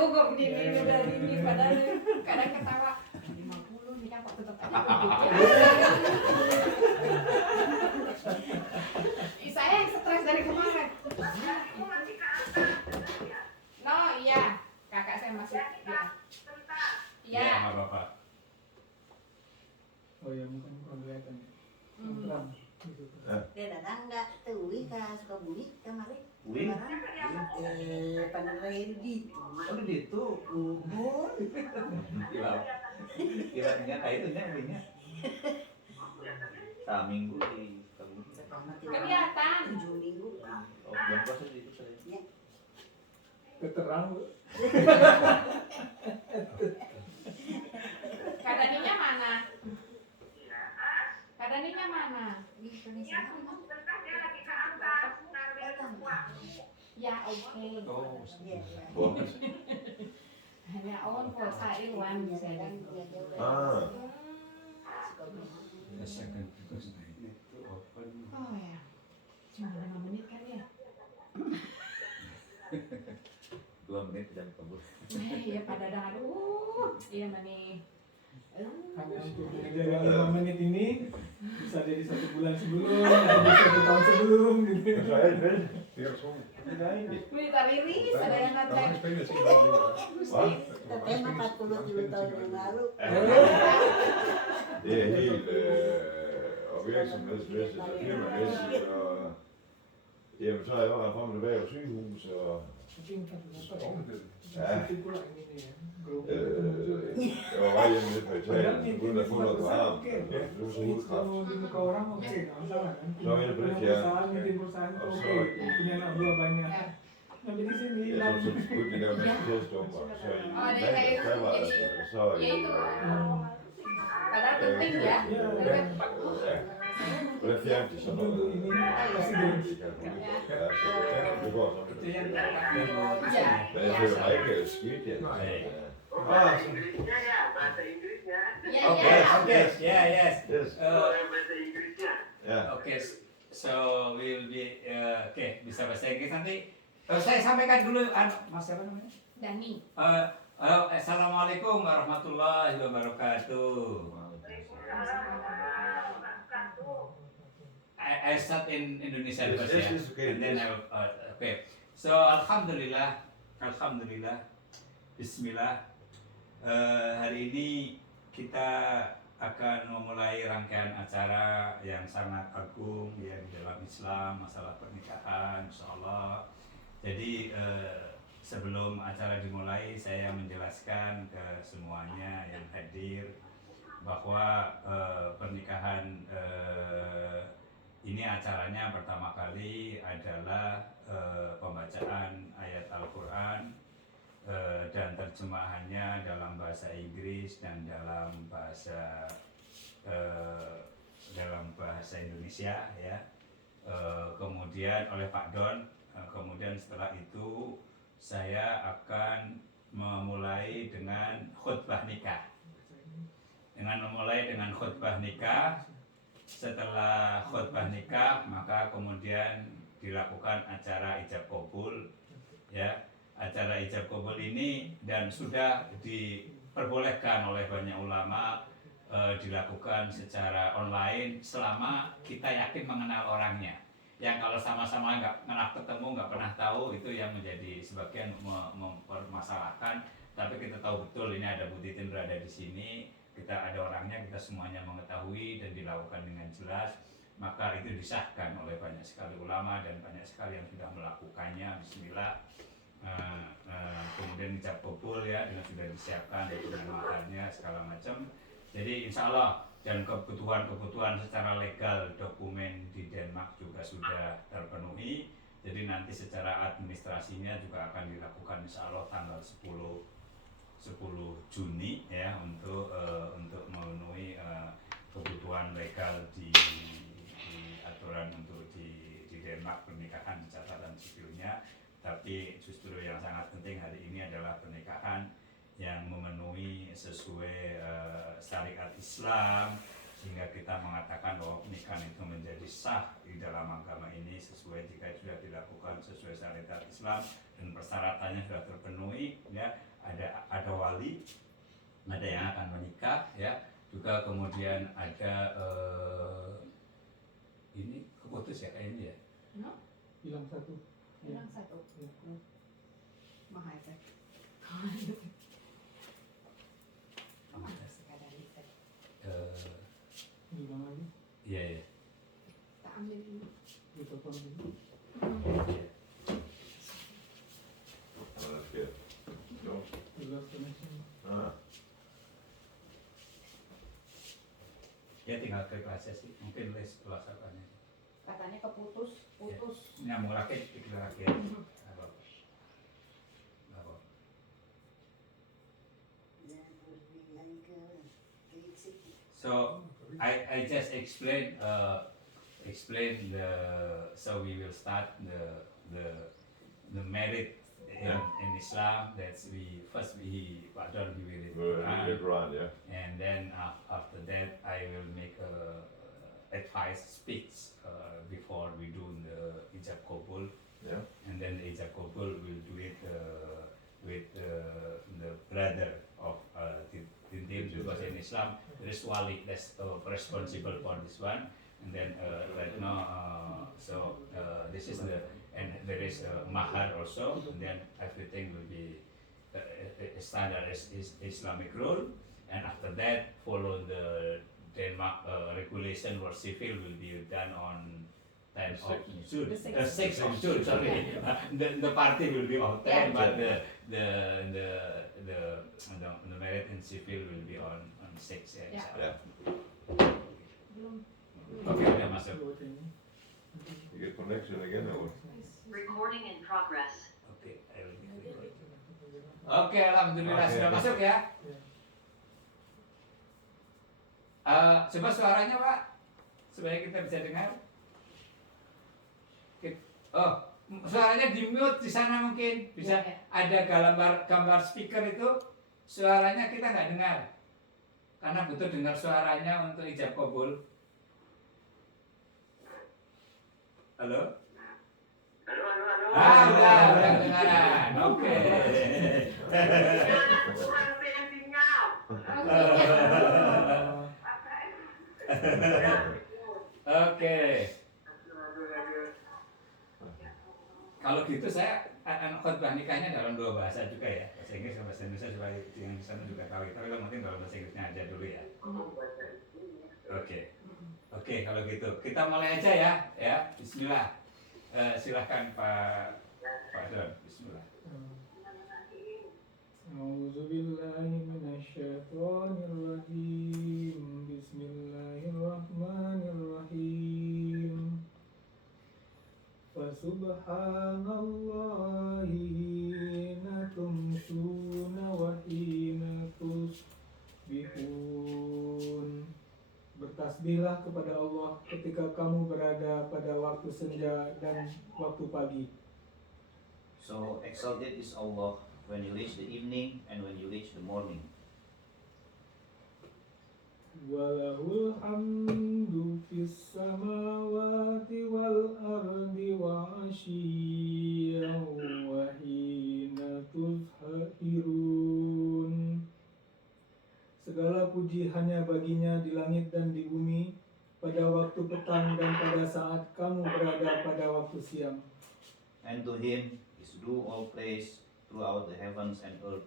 gugup ini udah ini padahal kadang ketawa 50 nih kan kok tetap aja gugup. Saya yang stres dari kemarin. No, iya. Kakak saya masih ya. Iya. Iya, sama Bapak. Oh ya, bukan kelihatan. Pelan. Dia datang nggak tuh, ke Sukabumi kemarin. Wih, Pandai di. oh di situ. Kira-kira kayak itu nya wihnya. Minggu di Sukabumi. Kelihatan. 7 minggu. Oh, bulan puasa di situ saya. Keterang. Kadaninya mana? Kadaninya mana? Di Indonesia. Ya oke. Oh, Iya. bos. Hanya on puasa Irwan saya. Ah. Oh ya. Cuma 5 menit kan ya? 2 menit jam kabur. Iya pada dah iya mani. Hanya untuk menjaga 5 menit ini bisa jadi 1 bulan sebelum, atau 1 tahun sebelum gitu. Wih tariris ada yang datang. Tema 47 tahun yang lalu. Det er helt, og virksomhedsmæssigt og firmamæssigt, og jamen, så har jeg også været frem og tilbage på sygehus, og jeg var bare hjemme lidt på Italien, uden at få noget varmt, det var så udkraft. Di muka orang oke, nggak masalah kan? So, ini berarti ya. Perusahaan itu oke, punya anak buah banyak. Tapi di sini Jeg tror, så begyndte jeg at lave universitetsstumper, så i mandags, der var så Ya i itu. Padahal penting ya. og der fjernede de sådan noget. Ini pasti gaji. Ja, det går sådan. Itu yang Ya. Men jeg føler mig ikke skidt, ja. Bahasa Inggrisnya ya, bahasa Inggrisnya. Ya Okay, ya. okay, yeah, yes. Yes. Bahasa Inggrisnya. Ja. Okay, so we will be, okay, bisa bahasa Inggris nanti. Saya sampaikan dulu, Mas siapa namanya? Dani. Assalamualaikum warahmatullahi wabarakatuh. I start in Indonesia Yes, first, yes, ya. yes, okay, And then yes. I will, okay. So alhamdulillah, Bismillah. Hari ini kita akan memulai rangkaian acara yang sangat agung ya di dalam Islam, masalah pernikahan, insyaallah. Jadi sebelum acara dimulai, saya menjelaskan ke semuanya yang hadir bahwa pernikahan ini acaranya pertama kali adalah pembacaan ayat Al-Quran dan terjemahannya dalam bahasa Inggris dan dalam bahasa Indonesia ya. Kemudian oleh Pak Don. Kemudian setelah itu saya akan memulai dengan khutbah nikah. Memulai dengan khutbah nikah. Setelah khutbah nikah, maka kemudian dilakukan acara ijab kabul ya. Acara ijab kabul ini dan sudah diperbolehkan oleh banyak ulama dilakukan secara online selama kita yakin mengenal orangnya. Yang kalau sama-sama nggak pernah ketemu, nggak pernah tahu, itu yang menjadi sebagian mempermasalahkan. Tapi kita tahu betul ini ada Bu Titin berada di sini, kita ada orangnya, kita semuanya mengetahui dan dilakukan dengan jelas, maka itu disahkan oleh banyak sekali ulama dan banyak sekali yang sudah melakukannya. Bismillah. Kemudian ijab kabul ya, dengan sudah disiapkan dengan maharnya segala macam. Jadi insya Allah dan kebutuhan secara legal dokumen di Denmark juga sudah terpenuhi. Jadi nanti secara administrasinya juga akan dilakukan insya Allah tanggal 10 Juni ya untuk memenuhi kebutuhan legal di aturan untuk di Denmark pernikahan di catatan sipilnya. Tapi justru yang sangat penting hari ini adalah pernikahan yang memenuhi sesuai syariat Islam, sehingga kita mengatakan bahwa pernikahan itu menjadi sah di dalam agama ini sesuai jika sudah dilakukan sesuai syariat Islam dan persyaratannya sudah terpenuhi ya. ada wali, ada yang akan menikah, ya. Juga kemudian ada ini keputus ya kayaknya ya. Hilang satu. Hilang satu. Mahal kan? Sekadar itu. Hilang lagi. Iya ya. Kita ambil dulu. Dipotong dulu. That's good. No? We lost connection. Ah. Ya tinggal klik aja sih, mungkin les pelasannya. Katanya keputus, putus. Nyambung lagi, diklik lagi. So I just explain the so we will start the merit in Islam. That's Pak Don he will read Quran, Quran, yeah. and then after that I will make a advice speech before we do the ijab kabul. Yeah. And then the ijab kabul will do it with the brother of Tintin, because in Islam there is wali that's responsible for this one, and then right now this is and there is mahar also, and then everything will be standard is Islamic rule, and after that follow the Denmark regulation or civil will be done on 10th of June. The 6th. 6th of June, sorry. The party will be on 10, but the marriage and civil will be on 6. Yeah. Yeah. Belum. Oke, udah masuk. You get connection again or what? Recording in progress. Oke, Oke, alhamdulillah sudah masuk ya. Coba suaranya Pak, supaya kita bisa dengar. Oh, suaranya di mute di sana mungkin bisa ada gambar speaker itu, suaranya kita nggak dengar, karena butuh dengar suaranya untuk ijab kabul. Halo? Udah kedengaran. Oke. Kurang sinyal. Oke. Kalau gitu saya khotbah nikahnya dalam 2 bahasa juga ya, bahasa Inggris dan bahasa Indonesia supaya yang di sana juga tahu. Tapi kalau mungkin dalam bahasa Inggrisnya aja dulu ya. Oke, kalau gitu kita mulai aja ya. Bismillah. Silahkan Pak Don. Bismillah. A'udzubillahi minasyaitonirrajim. Bismillahirrahmanirrahim. Fasubhanallahi hina tumsuna wa hina tusbihun. Bertasbihlah kepada Allah ketika kamu berada pada waktu senja dan waktu pagi. So exalted is Allah when you reach the evening and when you reach the morning. Walahul hamdu fis samawati wal ardi wa asyiyan wa hina tuzhirun. Segala puji hanya baginya di langit dan di bumi, pada waktu petang dan pada saat kamu berada pada waktu siang. And to him is due all praise throughout the heavens and earth,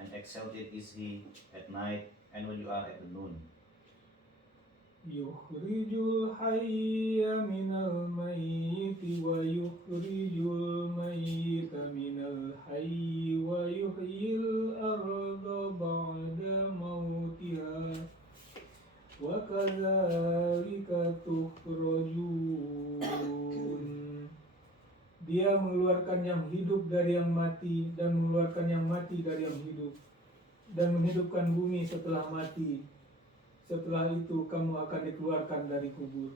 and exalted is he at night and when you are at the noon. Yukhrijul hayya minal mayyiti wa yukhrijul mayyita minal hayyi wa yuhyil arda ba'da mautiha wa kadzalika tukhrajun. Dia mengeluarkan yang hidup dari yang mati dan mengeluarkan yang mati dari yang hidup dan menghidupkan bumi setelah mati. Setelah itu kamu akan dikeluarkan dari kubur.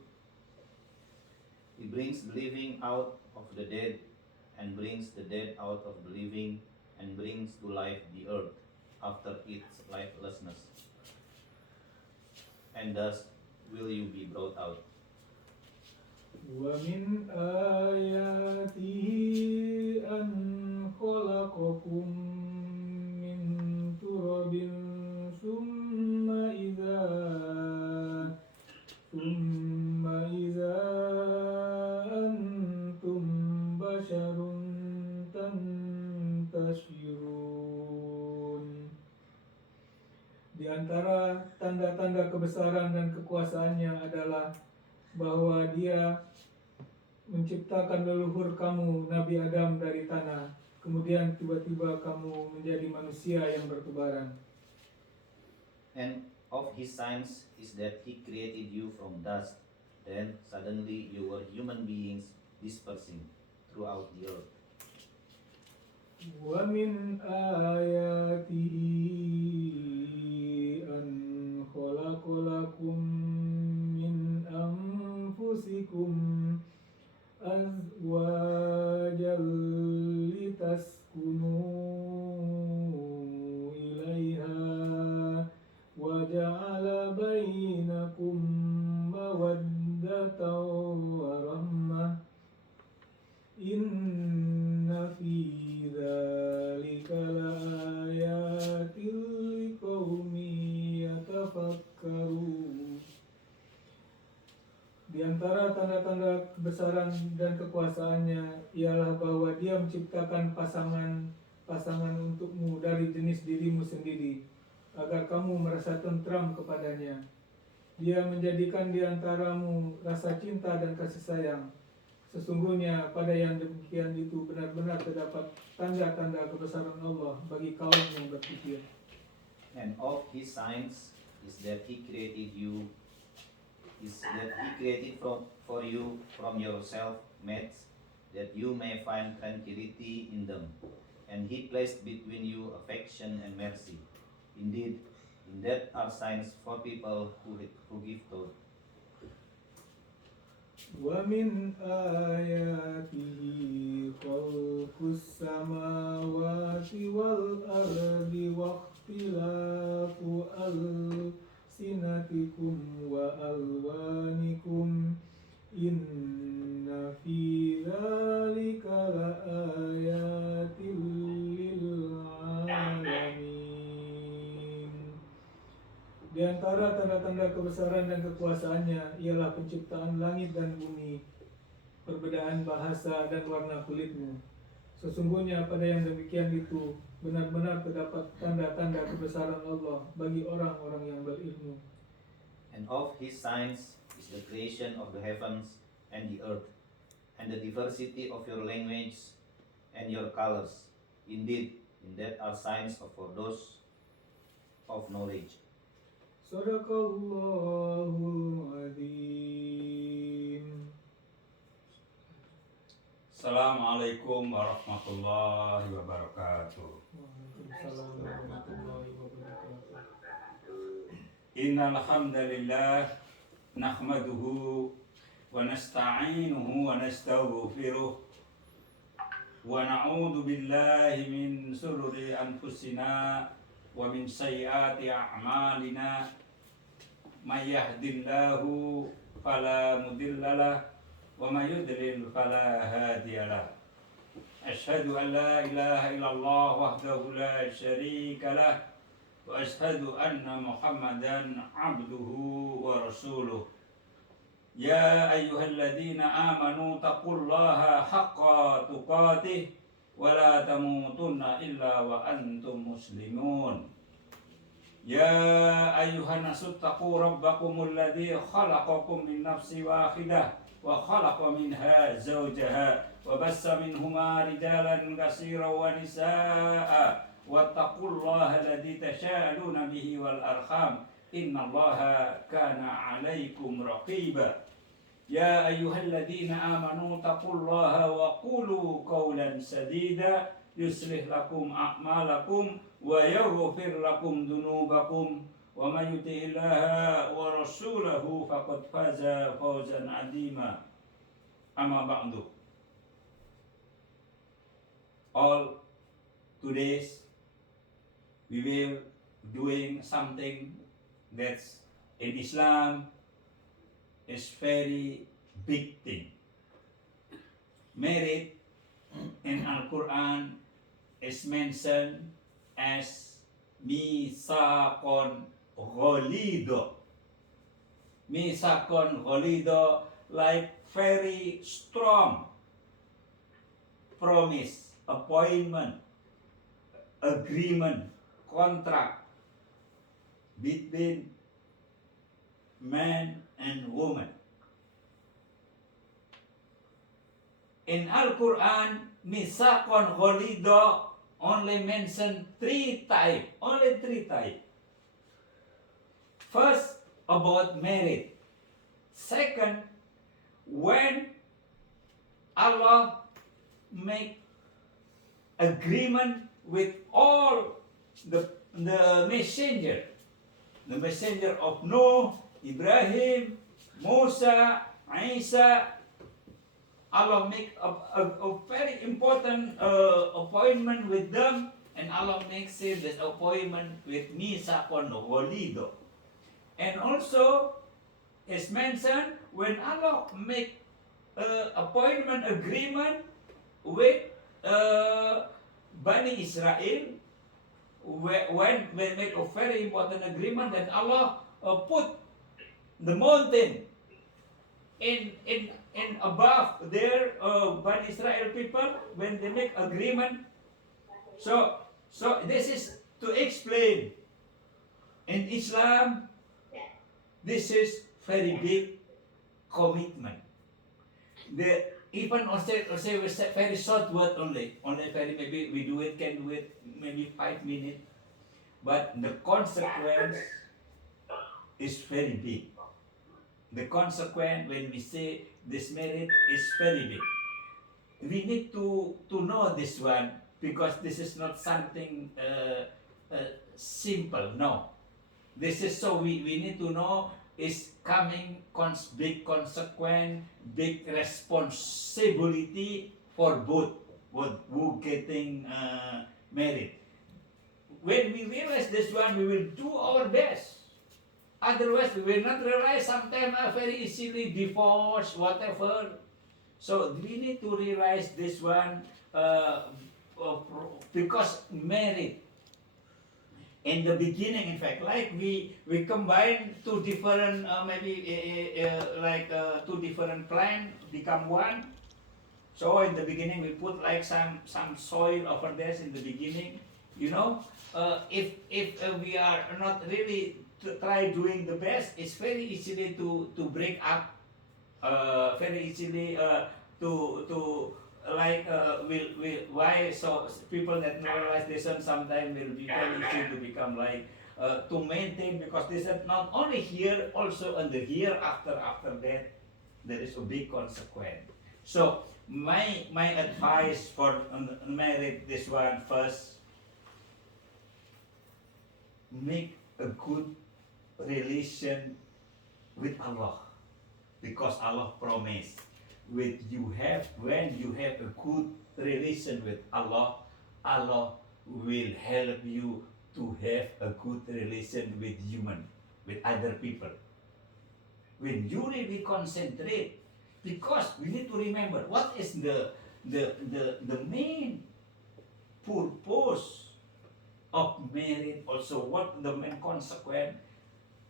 He brings the living out of the dead and brings the dead out of the living and brings to life the earth after its lifelessness. And thus will you be brought out. Wa min ayatihi an khalaqakum min antara tanda-tanda kebesaran dan kekuasaannya adalah bahwa Dia menciptakan leluhur kamu Nabi Adam dari tanah, kemudian tiba-tiba kamu menjadi manusia yang bertebaran. And of his signs is that he created you from dust, then suddenly you were human beings dispersing throughout the earth. Wa min ayatihi an khalaqalakum min anfusikum azwajan litaskunu ilaiha wa ja'ala bainakum mawaddatan wa rahmah inna fi dzalika laayatil liqaumin yatafakkarun. Di antara tanda-tanda kebesaran dan kekuasaannya ialah bahwa Dia menciptakan pasangan untukmu dari jenis dirimu sendiri, agar kamu merasa tentram kepadanya. Dia menjadikan di antaramu rasa cinta dan kasih sayang. Sesungguhnya pada yang demikian itu benar-benar terdapat tanda-tanda kebesaran Allah bagi kaum yang berpikir. And of his signs is that he created for you from yourself mates, that you may find tranquility in them. And he placed between you affection and mercy. Indeed, in that are signs for people who give thought. Wa min ayatihi khalqus samawati wal ardi wa ikhtilafu alsinatikum wa alwanikum inna fi dzalika laayatil lil alamin. Di antara tanda-tanda kebesaran dan kekuasaannya ialah penciptaan langit dan bumi, perbedaan bahasa dan warna kulitmu. Sesungguhnya pada yang demikian itu benar-benar terdapat tanda-tanda kebesaran Allah bagi orang-orang yang berilmu. And of his signs is the creation of the heavens and the earth, and the diversity of your language and your colors. Indeed, in that are signs for those of knowledge. Sadaqallahul Azim. Assalamualaikum warahmatullahi wabarakatuh. Waalaikumsalam warahmatullahi wabarakatuh. Innal hamdalillah nahmaduhu wa nasta'inuhu wa nastaghfiruh wa na'udzu billahi min shururi anfusina wa min sayyiati a'malina may yahdihillahu fala mudhillalah wa may yudlil fala hadiyalah. Asyhadu an la ilaha illallah wahdahu la syarika lah wa asyhadu anna Muhammadan abduhu wa rasuluh. Ya ayyuhalladzina amanu taqullaha haqqa tuqatih wa la tamutunna illa wa antum muslimun. Ya ayyuhan nasu taqu rabbakumul ladzi khalaqakum min nafsin wahidah wa khalaqa minha zawjaha wa bassa minhuma rijalan katsiran wa nisaa'a wattaqullaha alladzi tasaaluna bihi wal arham innallaha kana 'alaikum raqiba. Ya ayyuhalladzina amanu taqullaha wa qulu qawlan sadida yuslih lakum a'malakum wa yaghfir lakum dhunubakum wa may yuti'illaha wa rasulahu faqad faza fawzan 'azima. Amma ba'du. All today's we will doing something that's in Islam is very big thing. Marriage in Al-Quran is mentioned as misaqon ghalido. Misaqon ghalido, like very strong promise, appointment, agreement, contract. between man and woman. In Al-Quran, misakon holido only mentioned 3 times. Only 3 times. First, about marriage. Second, when Allah make agreement with all the messenger of Noah, Ibrahim, Musa, Isa. Allah make a very important appointment with them, and Allah makes it this appointment with Misakon Holido. And also, as mentioned, when Allah make appointment agreement with Bani Israel, when they make a very important agreement, then Allah put the mountain in above their Bani Israel people when they make agreement. So this is to explain in Islam. This is very big commitment. Even also very short word only very maybe we can do it maybe 5 minutes, but the consequence is very big. The consequence when we say this merit is very big. We need to know this one, because this is not something simple. No, this is so we need to know is coming big consequence, big responsibility for both who getting married. When we realize this one, we will do our best. Otherwise, we will not realize sometimes very easily divorce, whatever. So we need to realize this one because married. In the beginning, in fact, like we combine two different two different plant become one. So in the beginning we put like some soil over there in the beginning. You know, if we are not really try doing the best, it's very easily to break up. Very easily to like why so people that realize this one sometimes will be very easy to become like to maintain, because this is not only here, also on the hereafter. After that there is a big consequence. So my advice for married, this one, first, make a good relation with Allah, because Allah promised when you have a good relation with Allah, Allah will help you to have a good relation with with other people. When you really concentrate, because we need to remember what is the main purpose of marriage, also what the main consequence.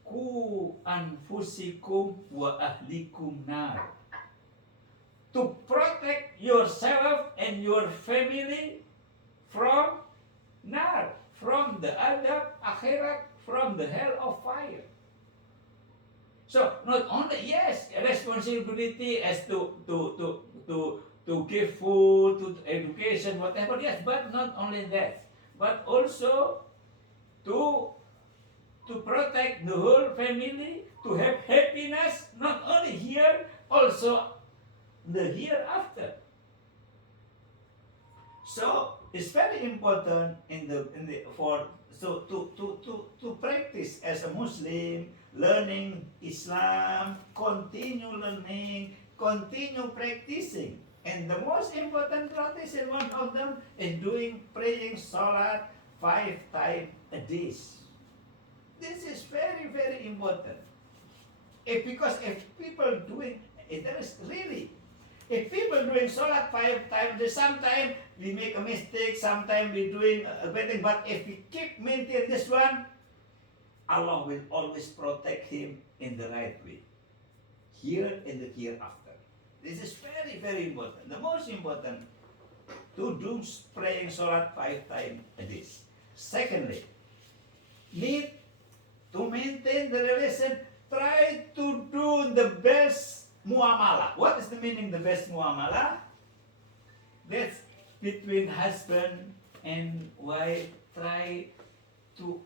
Ku anfusikum wa ahlikum nar. To protect yourself and your family from nar, from the adab akhirat, from the hell of fire. So not only responsibility as to give food, to education, whatever, yes, but not only that, but also to protect the whole family, to have happiness, not only here, also the hereafter. So it's very important to practice as a Muslim, learning Islam, continue learning, continue practicing. And the most important practice, and one of them is praying Salat 5 times a day. This is very, very important. Because if people doing it, there is really. If people doing Salat 5 times, sometimes we make a mistake, sometimes we doing a bad thing, but if we keep maintaining this one, Allah will always protect him in the right way, here and the hereafter. This is very, very important. The most important, to do praying Salat 5 times a day. Secondly, need to maintain the relation, try to do the best muamalah. What is the meaning the best muamalah? That's between husband and wife. Try to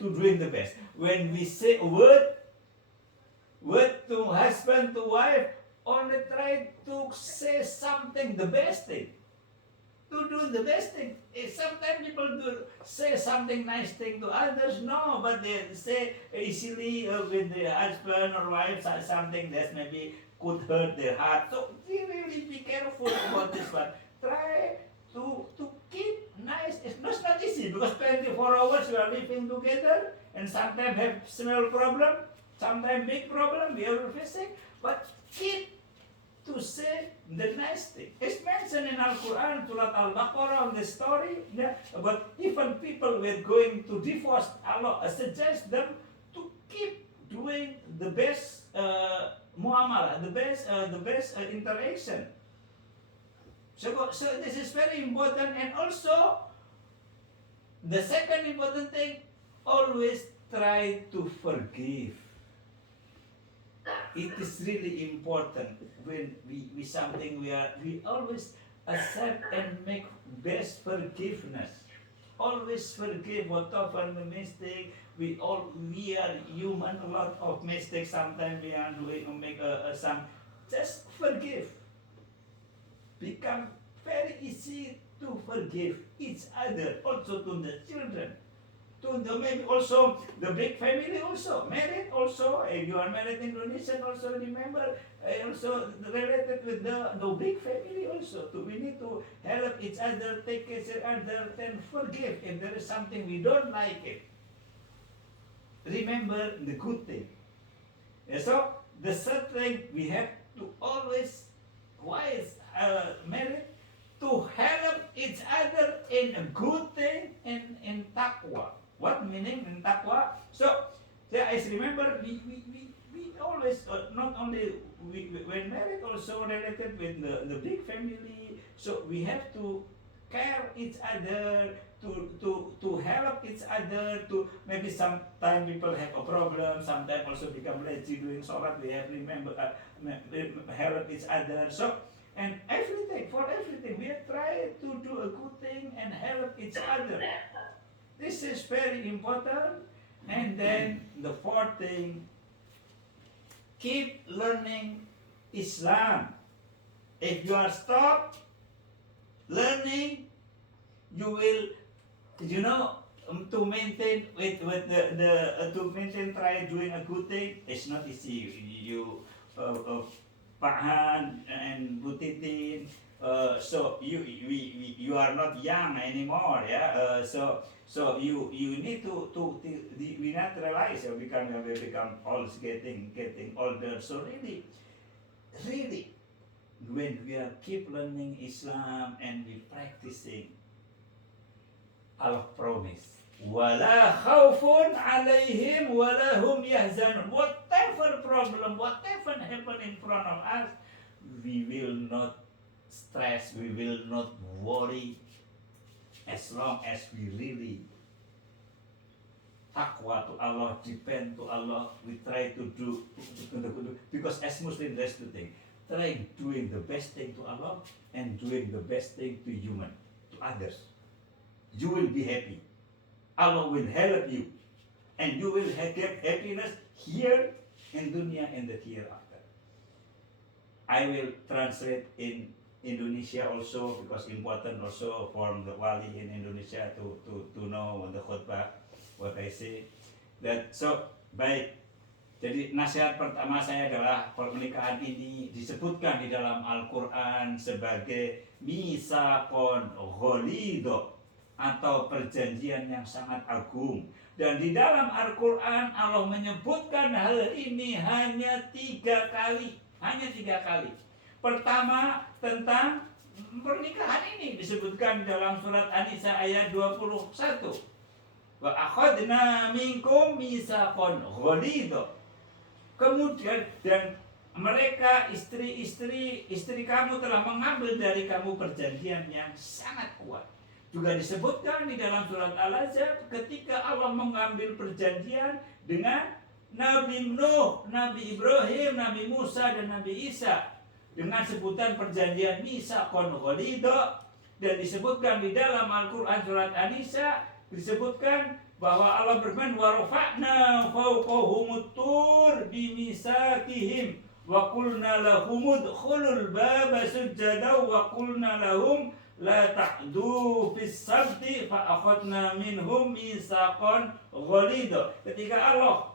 doing the best. When we say a word to husband, to wife, only try to say something, the best thing. To do the best thing. Sometimes people do say something nice thing to others, no, but they say easily with the husband or wife something that maybe could hurt their heart. So really be careful about this one. Try to keep nice. It's not easy because 24 hours you are living together and sometimes have small problem, sometimes big problem we are facing, but keep to say the nice thing. It's mentioned in Al-Quran, Surat Al-Baqarah, on the story about even people who are going to divorce, Allah suggests them to keep doing the best muamalah, the best interaction. So this is very important, and also the second important thing, always try to forgive. It is really important when we something we always accept and make best forgiveness. Always forgive whatever the mistake. We are human. A lot of mistakes. Sometimes we are doing or make some. Just forgive. Become very easy to forgive each other. Also to the children. To the maybe also the big family also married also. If you are married in Indonesian also remember also related with the big family also. We need to help each other, take care of each other, and forgive if there is something we don't like it. Remember the good thing. So the third thing we have to always wise married to help each other in a good thing and in taqwa. What meaning in taqwa? So, I remember we always, not only when married, also related with the big family. So we have to care each other, to help each other, to maybe sometimes people have a problem, sometimes also become lazy doing salat. We have remember help each other. So and for everything, we try to do a good thing and help each other. This is very important. And then the fourth thing, keep learning Islam. If you are stopped learning, you will, to maintain try doing a good thing. It's not easy. Pak Han and Bu Titin, so you are not young anymore, yeah. So you need to we not realize we become all getting older. So really, when we are keep learning Islam and we practicing, Allah promise, wala khawfun alaihim wala hum yahzanun. Whatever problem, whatever happen in front of us, we will not stress, we will not worry, as long as we really taqwa to Allah, depend to Allah. We try to do, because as Muslim that's the thing, trying doing the best thing to Allah and doing the best thing to human, to others. You will be happy. Allah will help you, and you will get happiness here in dunya and the hereafter. I will translate in Indonesia also, because important also for the wali in Indonesia to know the khutbah what I say. That so baik. Jadi nasihat pertama saya adalah pernikahan ini disebutkan di dalam Al-Quran sebagai misaqon ghalidho, atau perjanjian yang sangat agung. Dan di dalam Al-Quran Allah menyebutkan hal ini hanya 3 kali. Pertama tentang pernikahan ini disebutkan di dalam surat An-Nisa ayat 21. Wa akhadna minkum misaqon ghalidho. Kemudian dan mereka istri kamu telah mengambil dari kamu perjanjian yang sangat kuat. Juga disebutkan di dalam surat Al-Ahzab ketika Allah mengambil perjanjian dengan Nabi Nuh, Nabi Ibrahim, Nabi Musa, dan Nabi Isa dengan sebutan perjanjian Mitsaqon Ghalidha. Dan disebutkan di dalam Al-Quran surat An-Nisa disebutkan bahwa Allah berfirman wa rafa'na fawqahumut tur bimitsaqihim wa qulna lahum udkhulul baba sujjadan wa qulna lahum la ta'du fis sabti fa akhadna minhum mitsaqan ghalidha. Ketika Allah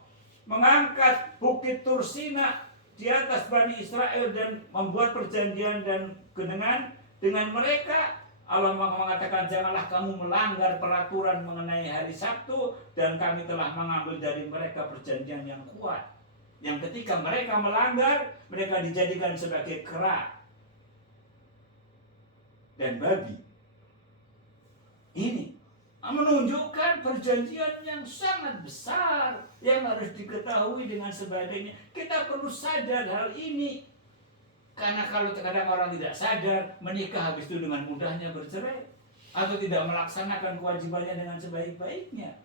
mengangkat bukit Tursina di atas Bani Israel dan membuat perjanjian dan dengan mereka, Allah mengatakan janganlah kamu melanggar peraturan mengenai hari Sabtu, dan kami telah mengambil dari mereka perjanjian yang kuat. Yang ketika mereka melanggar, mereka dijadikan sebagai kera dan babi. Ini menunjukkan perjanjian yang sangat besar yang harus diketahui dengan sebagainya. Kita perlu sadar hal ini. Karena kalau kadang orang tidak sadar, menikah habis itu dengan mudahnya bercerai atau tidak melaksanakan kewajibannya dengan sebaik-baiknya.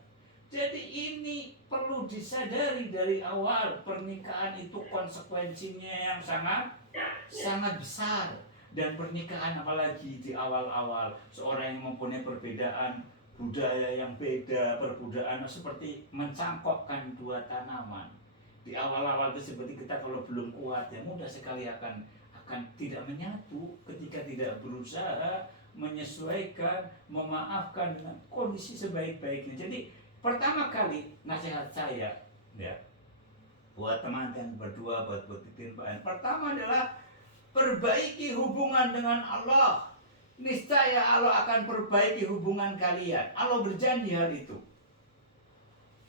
Jadi ini perlu disadari dari awal, pernikahan itu konsekuensinya yang sangat besar. Dan pernikahan apalagi di awal-awal, seorang yang mempunyai perbedaan budaya yang beda, perbedaan seperti mencangkokkan dua tanaman. Di awal-awal itu seperti kita kalau belum kuat ya mudah sekali akan tidak menyatu ketika tidak berusaha menyesuaikan, memaafkan dengan kondisi sebaik-baiknya. Jadi pertama kali nasihat saya ya buat teman-teman berdua, buat titin-titin, pertama adalah perbaiki hubungan dengan Allah. Niscaya Allah akan perbaiki hubungan kalian. Allah berjanji hal itu.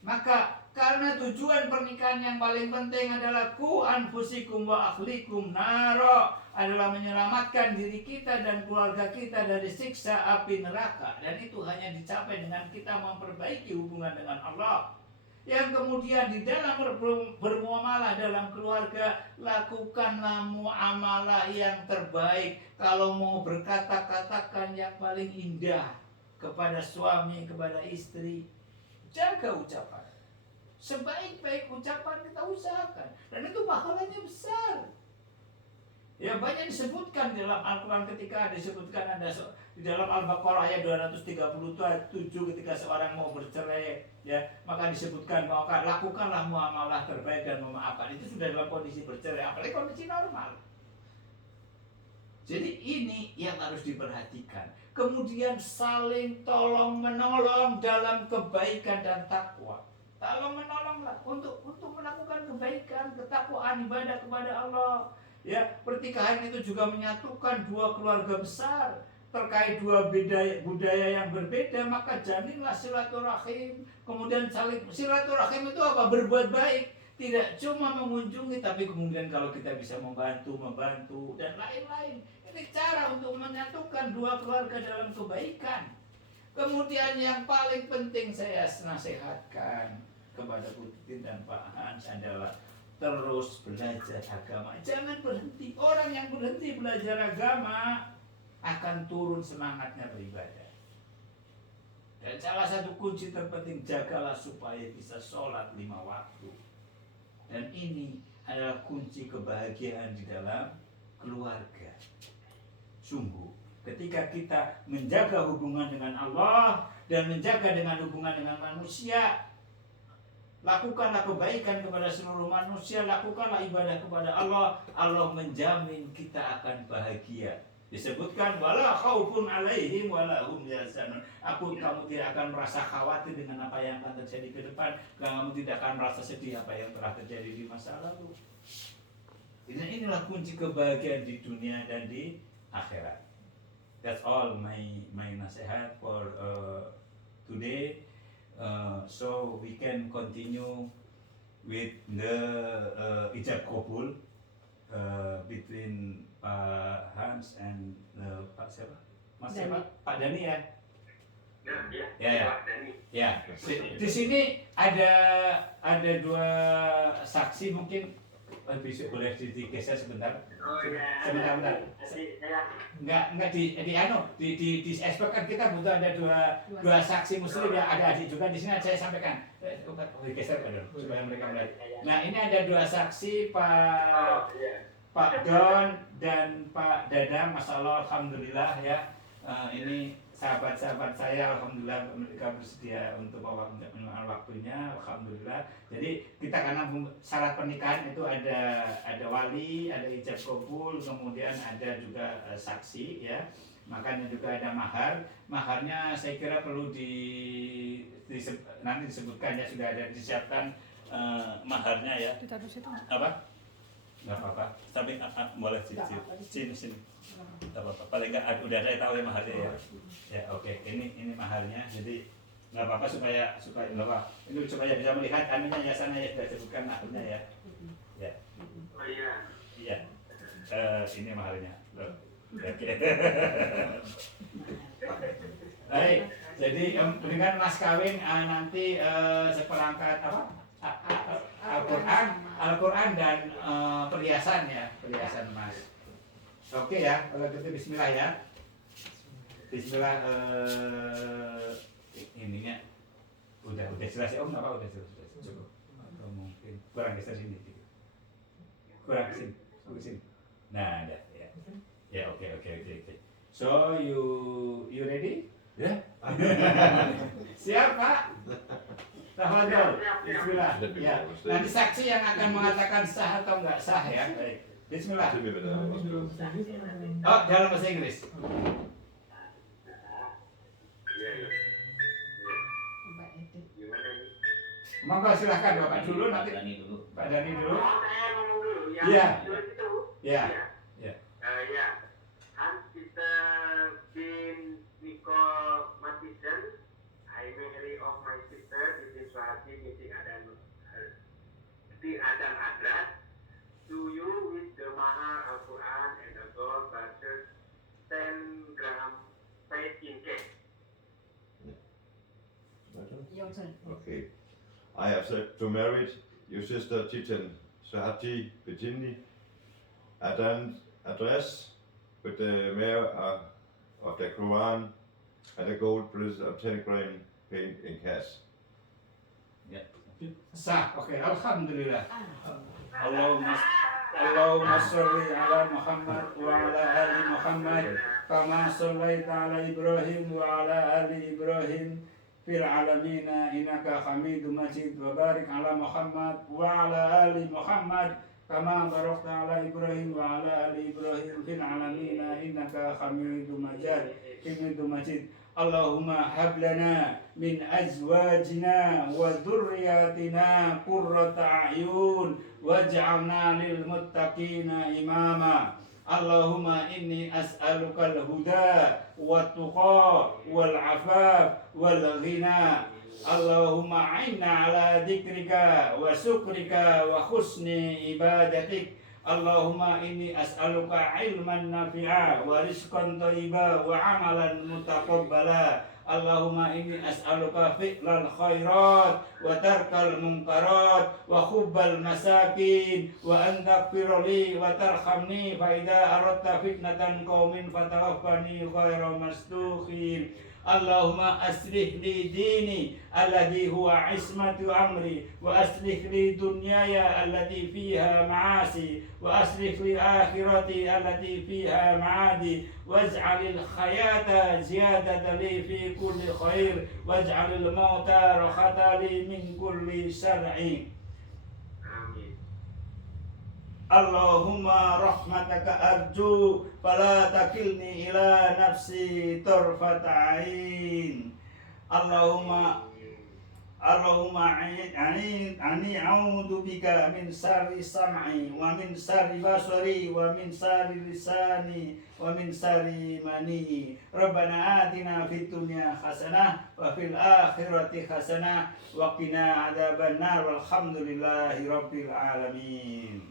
Maka karena tujuan pernikahan yang paling penting adalah ku anfusikum wa akhlikum naro, adalah menyelamatkan diri kita dan keluarga kita dari siksa api neraka. Dan itu hanya dicapai dengan kita memperbaiki hubungan dengan Allah. Yang kemudian di dalam bermuamalah dalam keluarga, lakukanlah muamalah yang terbaik. Kalau mau berkata, katakan yang paling indah kepada suami, kepada istri. Jaga ucapan. Sebaik-baik ucapan kita usahakan. Dan itu pahalanya besar. Ya banyak disebutkan di dalam Al-Quran ketika disebutkan ada di dalam Al-Baqarah ayat 237 ketika seorang mau bercerai, ya maka disebutkan bahwa lakukanlah muamalah terbaik dan memaafkan. Itu sudah dalam kondisi bercerai, apalagi kondisi normal. Jadi ini yang harus diperhatikan. Kemudian saling tolong menolong dalam kebaikan dan takwa. Tolong menolonglah untuk melakukan kebaikan, ketakwaan, ibadah kepada Allah. Ya, pertikahan itu juga menyatukan dua keluarga besar terkait dua budaya yang berbeda, maka jalinlah silaturahim. Kemudian saling silaturahim itu apa? Berbuat baik, tidak cuma mengunjungi, tapi kemudian kalau kita bisa membantu dan lain-lain. Ini cara untuk menyatukan dua keluarga dalam kebaikan. Kemudian yang paling penting saya nasihatkan kepada Bu Titin dan Pak Hans adalah terus belajar agama. Jangan berhenti. Orang yang berhenti belajar agama akan turun semangatnya beribadah. Dan salah satu kunci terpenting, jagalah supaya bisa sholat 5 waktu. Dan ini adalah kunci kebahagiaan di dalam keluarga. Sungguh, ketika kita menjaga hubungan dengan Allah dan menjaga dengan hubungan dengan manusia, lakukanlah kebaikan kepada seluruh manusia, lakukanlah ibadah kepada Allah. Allah menjamin kita akan bahagia. Disebutkan wala khaufun alaihim wala hum yahzanun. Kamu tidak akan merasa khawatir dengan apa yang akan terjadi ke depan. Kamu tidak akan merasa sedih apa yang telah terjadi di masa lalu. Inilah kunci kebahagiaan di dunia dan di akhirat. That's all my nasihat for today. So we can continue with the ijab kabul between Pak Hans and Pak siapa? Mas siapa? Pak Dani ya? Ya. Di sini ada dua saksi mungkin Bisa boleh digeser sebentar. Oh ya. Sebentar. Jadi saya Enggak di SPK kan kita butuh ada dua saksi muslim ya, ada adik juga di sini saya sampaikan. Digeser supaya mereka melihat. Nah, ini ada dua saksi oh iya. Pak Don dan Pak Dadang, Masya Allah, Alhamdulillah ya. Ini sahabat-sahabat saya, Alhamdulillah mereka bersedia untuk meluangkan waktunya, Alhamdulillah. Jadi kita karena syarat pernikahan itu ada wali, ada ijab kabul, kemudian ada juga saksi ya. Makanya juga ada mahar. Maharnya saya kira perlu nanti disebutkan ya, sudah ada disiapkan maharnya ya. Ditaruh situ. Apa? Nggak apa-apa, tapi boleh sini. Nggak apa-apa, paling nggak udah saya tahu ya maharnya ya. Ya oke, ini maharnya, jadi nggak apa-apa supaya nggak apa, ini supaya bisa melihat anunya ya sana ya, sudah sebutkan maharnya ya. Ya. Oh iya. Iya. Ini maharnya. Oke. Baik, jadi dengan mas kawin nanti seperangkat apa? Al-Quran dan perhiasan ya, perhiasan emas. Oke ya, kalau gitu Bismillah ya. Bismillah ininya udah jelas ya, nggak apa udah jelas cukup. Atau mungkin kurang geser sini gitu. Kurang kesini. Nah ada ya. Ya oke. So you ready? Ya. Siap Pak. Tafadhol. Bismillah. Ya. Nanti saksi yang akan mengatakan sah atau enggak sah ya. Baik. Bismillah. Oh, dalam bahasa Inggris. Iya. Mbak Ede. Gimana nih? Monggo silahkan Bapak dulu nanti. Pak Dani dulu. Oh, saya ngomong dulu. Yang Iya. itu. Ya. Ya. Hans Peter bin Nicole Mathisen. I marry of my sister. This is Swati meeting Adam Adras. To you with the mahar Al-Quran and a gold butter 10 gram paid in cash. Johnson. Okay. I have said to marry your sister Titan Sahati Betini at an address with the mayor of the Quran and the gold purse of 10 gram paid in cash. Sah. Oke, alhamdulillah. Allahumma sholli ala Muhammad wa ala ali Muhammad kama shallaita ala Ibrahim wa ala ali Ibrahim fil alamin innaka Hamidum Majid wa barik ala Muhammad wa ala ali Muhammad kama barakta ala Ibrahim wa ala ali Ibrahim fil alamin innaka Hamidum Majid. Allahumma hab lana min azwajina wa dhurriyyatina qurrata a'yun waj'alna lil muttaqina imama. Allahumma inni as'aluka al-huda wat tuqa wal afaf wal ghina. Allahumma a'inna ala dzikrika wa syukrika wa husni ibadatik. Allahumma inni as'aluka ilman nafi'a wa rizqan thayyiba wa amalan mutaqabbala. Allahumma inni as'aluka fi'lal khairat wa tarkal munkarat wa hubbal masakin wa an taghfira li wa tarhamni fa idza aradta fitnatan qaumin fatawaffani ghairu mastukhin. Allahumma aslih li dini alladhi huwa ismatu amri wa aslih li dunyaya allati fiha ma'asi wa aslih li akhirati allati fiha ma'adi waj'alil hayata ziyadatan li fi kulli khair waj'alil mauta rahatan li min kulli syar'i. Amin. Allahumma rahmataka arju fala takilni ila nafsi tarfata ain. Allahumma ani a'udzu bika min syarri sam'i wa min syarri basari wa min syarri lisani wa min syarri mani. Rabbana atina fid dunya hasanah wa fil akhirati hasanah wa qina adzabannar. Walhamdulillahi rabbil alamin.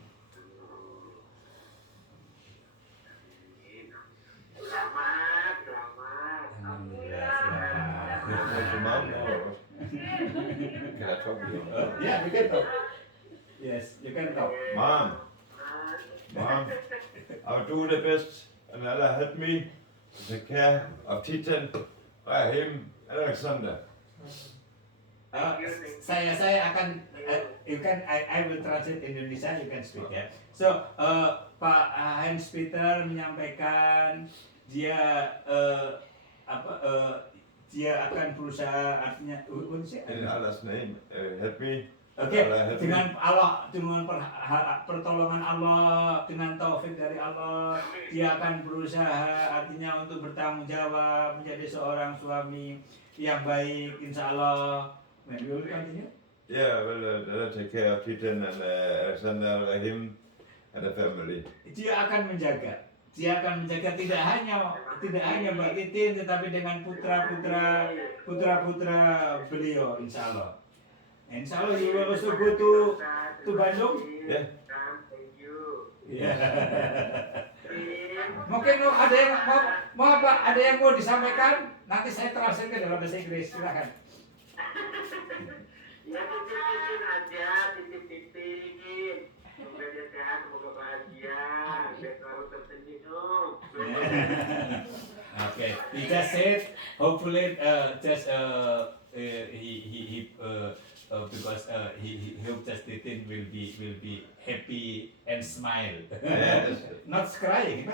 Selamat. What's your mom know? Can I talk to you? Ya begitu. Yes, you can talk. Mom, I'll do the best, and Allah help me to take care of Titan, Rahim, and Alexander. Saya akan I will translate Indonesia, you can speak ya. So Pak Hans Peter menyampaikan dia dia akan berusaha, artinya In Allah's name, help me. Oke, dengan Allah, dengan pertolongan Allah, dengan taufik dari Allah, dia akan berusaha, artinya untuk bertanggung jawab, menjadi seorang suami yang baik, insya Allah. Maybe you will continue? Yeah, well, I'll take care of Titan and Alexander, Rahim, and the family. Dia akan menjaga tidak hanya Mbak Titin, tetapi dengan putra beliau, insya Allah. Insya Allah, you will also go to Bandung. Yeah. Thank you. Yeah. Mungkin ada yang mau apa? Ada yang mau disampaikan? Nanti saya translate ke dalam bahasa Inggris. Silakan. Ya titip-titip aja, titip-titip. Semoga dia sehat, semoga bahagia, biar selalu tersenyum. Okay, he just said hopefully because he hope just Titin will be happy and smile. Not crying.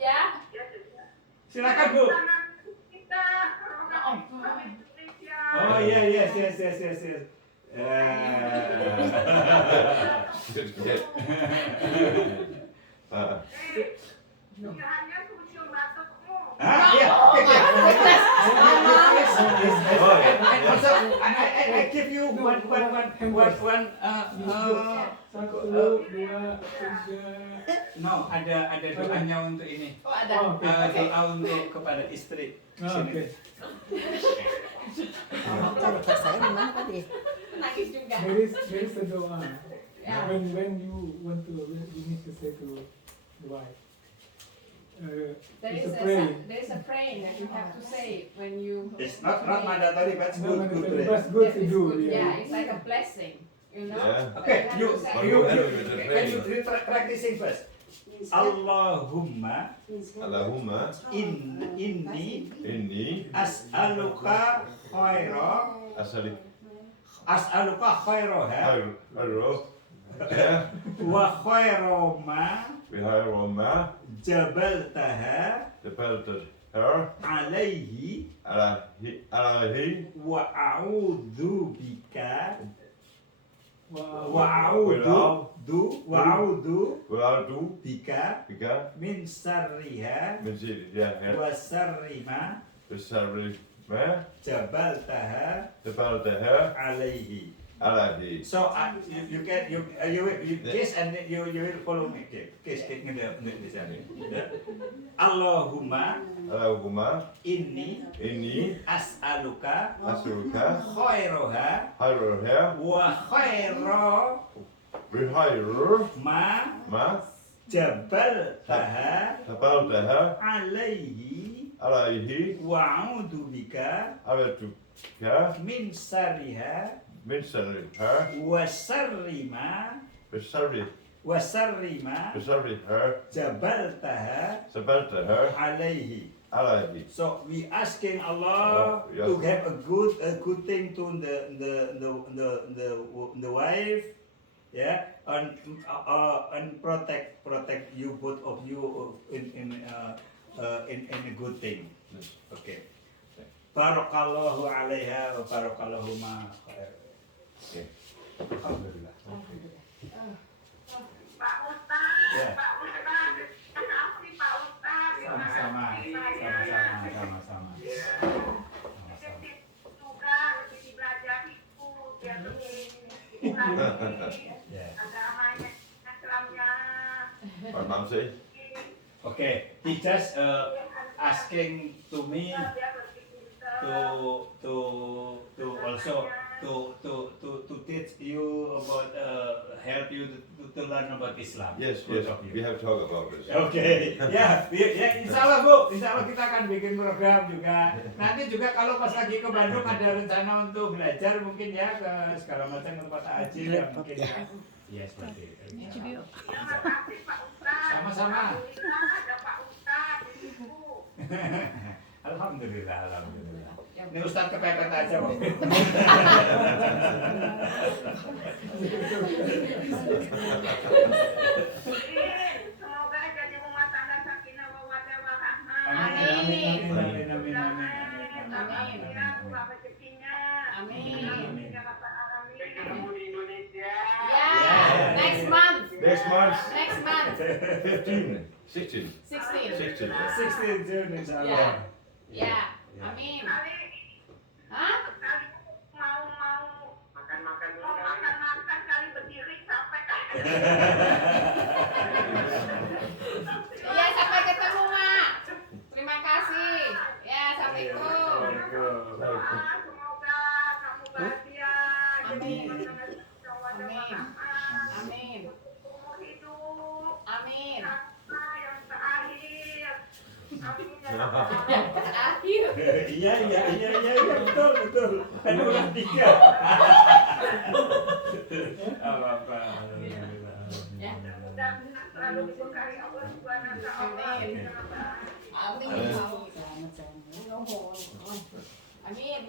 Ya. Silakan Bu. Oh yeah, yes. Good. And also, I give you one. Satu, dua, tiga. No, ada doanya untuk ini. Oh, ada. Doa untuk kepada istri. Oke. Cara saya memang tadi. Nangis juga. There is a doa. Yeah. When you want to, you need to say to the wife. It's a prayer. There is a prayer that you have to say when you. It's not mandatory, but it's No, good. that's good to do. Yeah, it's like a blessing. You know. Yeah. Okay, you have can you practicing first. Allahumma Allahumma inni inni as'aluka khairaha hayro ya wa khairama bihayroma jabaltaha developed her alaihi alahi wa a'udzu bika Wow. wa'udzu bika bika min sarriha menjadi ya wa sarrima besar ma jabaltaha developed her alaihi. alahi. So you kiss and then you will follow me. Kiss ngedep di sana. Allahumma inni as'aluka asruka khairaha hayroha wa khaira bihayr ma ma jabaltaha developed her alaihi alaihi wa a'udzu bika alatu ya min sarriha mention her wa sarrima besar her jabaltaha developed her alaihi. alahi. So we asking Allah to have a good thing to the wife, yeah, and protect you both of you in a good thing. Okay. Barakallahu alaiha wa barakallahu ma khair. Okay. Alhamdulillah. Pak Ustaz, Ya. Pak Ustaz, maaf nih Pak Ustaz. Sama-sama. Titip juga lebih belajar itu biar lebih Yeah. agamanya, Islamnya. What mom say? Okay. He just asking to me Biar lebih pintar. to also to teach you about help you to learn about Islam. Yes, Both yes, of you. we have talked about this. Oke, ya, insya Allah Bu, insya Allah kita akan bikin program juga. Nanti juga kalau pas lagi ke Bandung ada rencana untuk belajar mungkin ya ke segala macam tempat haji ya mungkin ya. Iya seperti itu. Terima kasih Pak Ustadz. Sama-sama. Alhamdulillah ada Pak Ustadz di situ. Alhamdulillah, alhamdulillah. Ini Ustadz kepepet aja Bu. Semoga jadi rumah tangga sakinah mawaddah warahmah. Amin. Amin. Amin. Kurang rezekinya. Amin. Amin ya rabbal alamin. Ketemu di Indonesia. Yeah. Next month. Next month, Next month. 15, 16, 16. 16. 16 June insya Ya. Allah. Ya. Amin. Kali Hah? kali mau makan-makan dulu. Mau makan-makan kali berdiri sampai Ya, sampai ketemu, Mak. Terima kasih. Ya, assalamualaikum. doa semoga kamu bahagia. Jadi Amin. rumah tangga mawaddah warahmah. Amin. Umur hidup. Amin. Yang terakhir. Amin ya rabbal alamin. Yang terakhir. Iya betul. Kan ulang 3. Apa-apa. Ya. Mudah-mudahan selalu diberkahi Allah Subhanahu wa taala. Amin. Amin. Amin. Amin.